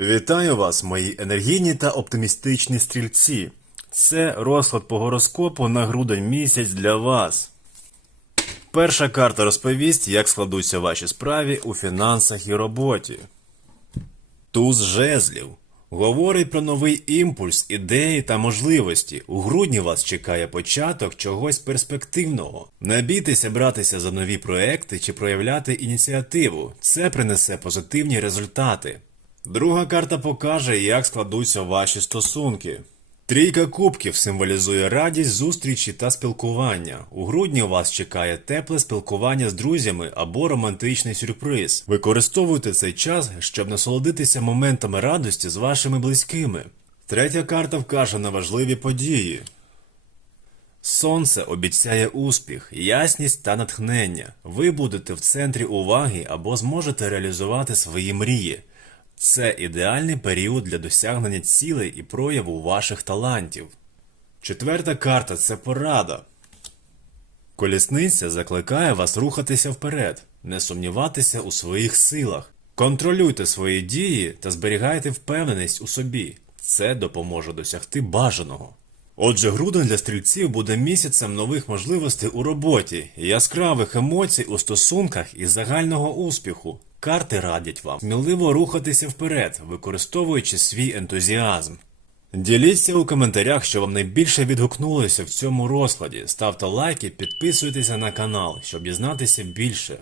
Вітаю вас, мої енергійні та оптимістичні стрільці. Це розклад по гороскопу на грудень місяць для вас. Перша карта розповість, як складуться ваші справи у фінансах і роботі. Туз жезлів. Говорить про новий імпульс, ідеї та можливості. У грудні вас чекає початок чогось перспективного. Не бійтеся братися за нові проекти чи проявляти ініціативу. Це принесе позитивні результати. Друга карта покаже, як складуться ваші стосунки. Трійка кубків символізує радість, зустрічі та спілкування. У грудні вас чекає тепле спілкування з друзями або романтичний сюрприз. Використовуйте цей час, щоб насолодитися моментами радості з вашими близькими. Третя карта вкаже на важливі події. Сонце обіцяє успіх, ясність та натхнення. Ви будете в центрі уваги або зможете реалізувати свої мрії. Це ідеальний період для досягнення цілей і прояву ваших талантів. Четверта карта це порада. Колісниця закликає вас рухатися вперед, не сумніватися у своїх силах. Контролюйте свої дії та зберігайте впевненість у собі. Це допоможе досягти бажаного. Отже, грудень для стрільців буде місяцем нових можливостей у роботі, яскравих емоцій у стосунках і загального успіху. Карти радять вам сміливо рухатися вперед, використовуючи свій ентузіазм. Діліться у коментарях, що вам найбільше відгукнулося в цьому розкладі. Ставте лайки, підписуйтеся на канал, щоб дізнатися більше.